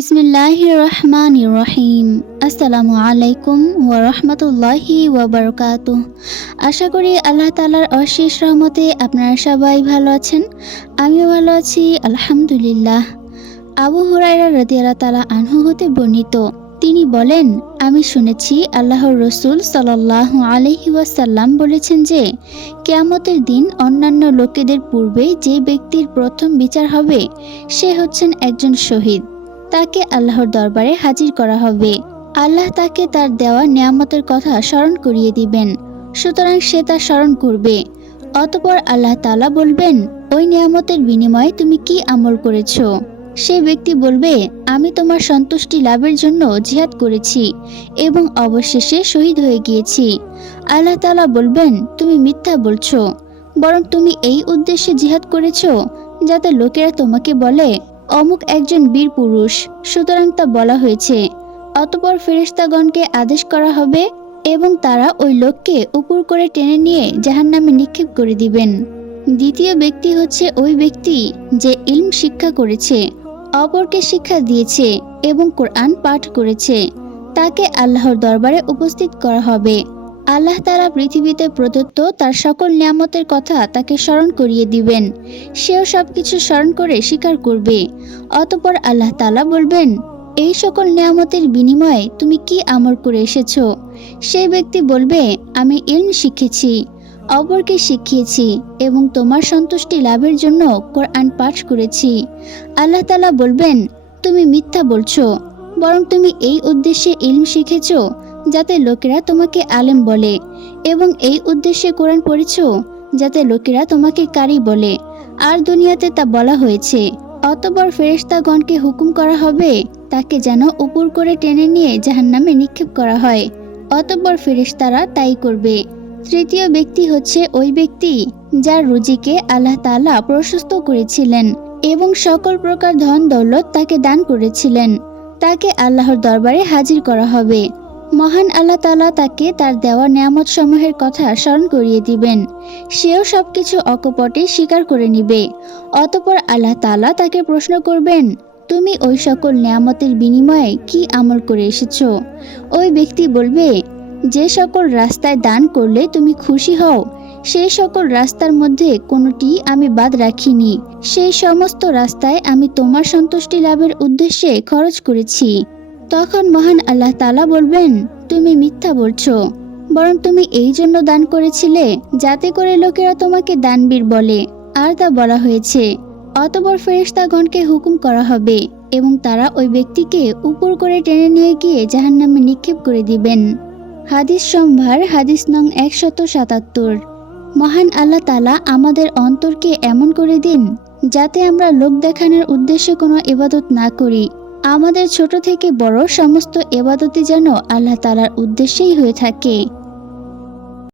রহমান রহিম আসসালামু আলাইকুম ওয়া রহমতুল্লাহি ওয়াবারকাত আশা করি আল্লাহ তালার অশেষ রহমতে আপনারা সবাই ভালো আছেন। আমিও ভালো আছি, আলহামদুলিল্লাহ। আবু হুরাইরা রদিয়াল্লাহ তালা আনহু হতে বর্ণিত, তিনি বলেন, আমি শুনেছি আল্লাহর রসুল সাল্লাহ আলহি ওয়াসাল্লাম বলেছেন যে, কেয়ামতের দিন অন্যান্য লোকেদের পূর্বে যে ব্যক্তির প্রথম বিচার হবে, সে হচ্ছেন একজন শহীদ। তাকে আল্লাহর দরবারে হাজির করা হবে। আল্লাহ তাকে তার দেওয়া নিয়ামতের কথা স্মরণ করিয়ে দিবেন। সুতরাং সে তা স্মরণ করবে। অতপর আল্লাহ তালা বলবেন, ওই নিয়ামতের বিনিময়ে তুমি কি আমল করেছ? সে ব্যক্তি বলবে, আমি তোমার সন্তুষ্টি লাভের জন্য জিহাদ করেছি এবং অবশেষে শহীদ হয়ে গিয়েছি। আল্লাহ তালা বলবেন, তুমি মিথ্যা বলছো, বরং তুমি এই উদ্দেশ্যে জিহাদ করেছ যাতে লোকেরা তোমাকে বলে অমুক একজন বীর পুরুষ, সুতরাং তা বলা হয়েছে। অতপর ফেরেশতাগণকে আদেশ করা হবে এবং তারা ওই লোককে উপর করে টেনে নিয়ে জাহান্নামে নিক্ষেপ করে দিবেন। দ্বিতীয় ব্যক্তি হচ্ছে ওই ব্যক্তি যে ইলম শিক্ষা করেছে, অপরকে শিক্ষা দিয়েছে এবং কোরআন পাঠ করেছে। তাকে আল্লাহর দরবারে উপস্থিত করা হবে। আল্লাহ তারা পৃথিবীতে প্রদত্ত তার সকল নিয়ামতের কথা তাকে স্মরণ করিয়ে দিবেন। সেও সবকিছু স্মরণ করে স্বীকার করবে। অতপর আল্লাহ তালা বলবেন, এই সকল নিয়ামতের বিনিময়ে তুমি কি আমল করে এসেছ? সেই ব্যক্তি বলবে, আমি ইলম শিখেছি, অপরকে শিখিয়েছি এবং তোমার সন্তুষ্টি লাভের জন্য কোরআন পাঠ করেছি। আল্লাহ তালা বলবেন, তুমি মিথ্যা বলছো, বরং তুমি এই উদ্দেশ্যে ইলম শিখেছ যাতে লোকেরা তোমাকে আলেম বলে। এবং এই উদ্দেশ্যে কোরআন পড়েছ, যাতে লোকেরা তোমাকে কারি বলে। আর দুনিয়াতে তা বলা হয়েছে, অতপর ফেরেশতাগণকে হুকুম করা হবে, তাকে যেন উপর করে টেনে নিয়ে জাহান্নামে নিক্ষেপ করা হয়। অতপর ফেরেশতারা তাই করবে। তৃতীয় ব্যক্তি হচ্ছে ওই ব্যক্তি, যার রুজিকে আল্লাহ তাআলা প্রশস্ত করেছিলেন এবং সকল প্রকার ধন দৌলত তাকে দান করেছিলেন। তাকে আল্লাহর দরবারে হাজির করা হবে। মহান আল্লাহ তালা তাকে তার দেওয়া নিয়ামত সমূহের কথা স্মরণ করিয়ে দিবেন। সেও সব কিছু অকপটে স্বীকার করে নিবে। অতপর আল্লাহ তালা তাকে প্রশ্ন করবেন, তুমি ওই সকল নিয়ামতের বিনিময়ে কি আমল করে এসেছ? ওই ব্যক্তি বলবে, যে সকল রাস্তায় দান করলে তুমি খুশি হও, সেই সকল রাস্তার মধ্যে কোনোটি আমি বাদ রাখিনি। সেই সমস্ত রাস্তায় আমি তোমার সন্তুষ্টি লাভের উদ্দেশ্যে খরচ করেছি। তখন মহান আল্লাহ তালা বলবেন, তুমি মিথ্যা বলছো। বরং তুমি এই জন্য দান করেছিলে যাতে করে লোকেরা তোমাকে দানবীর বলে। আর তা বলা হয়েছে, অতপর ফেরেশতাগণকে হুকুম করা হবে এবং তারা ওই ব্যক্তিকে উপর করে টেনে নিয়ে গিয়ে জাহান্নামে নিক্ষেপ করে দিবেন। হাদিস সম্ভার, হাদিস নং একশত সাতাত্তর। মহান আল্লাহ তালা আমাদের অন্তরকে এমন করে দিন, যাতে আমরা লোক দেখানোর উদ্দেশ্যে কোনো ইবাদত না করি। আমাদের ছোট থেকে বড় সমস্ত এবাদতি যেন আল্লাহ তালার উদ্দেশ্যেই হয়ে থাকে।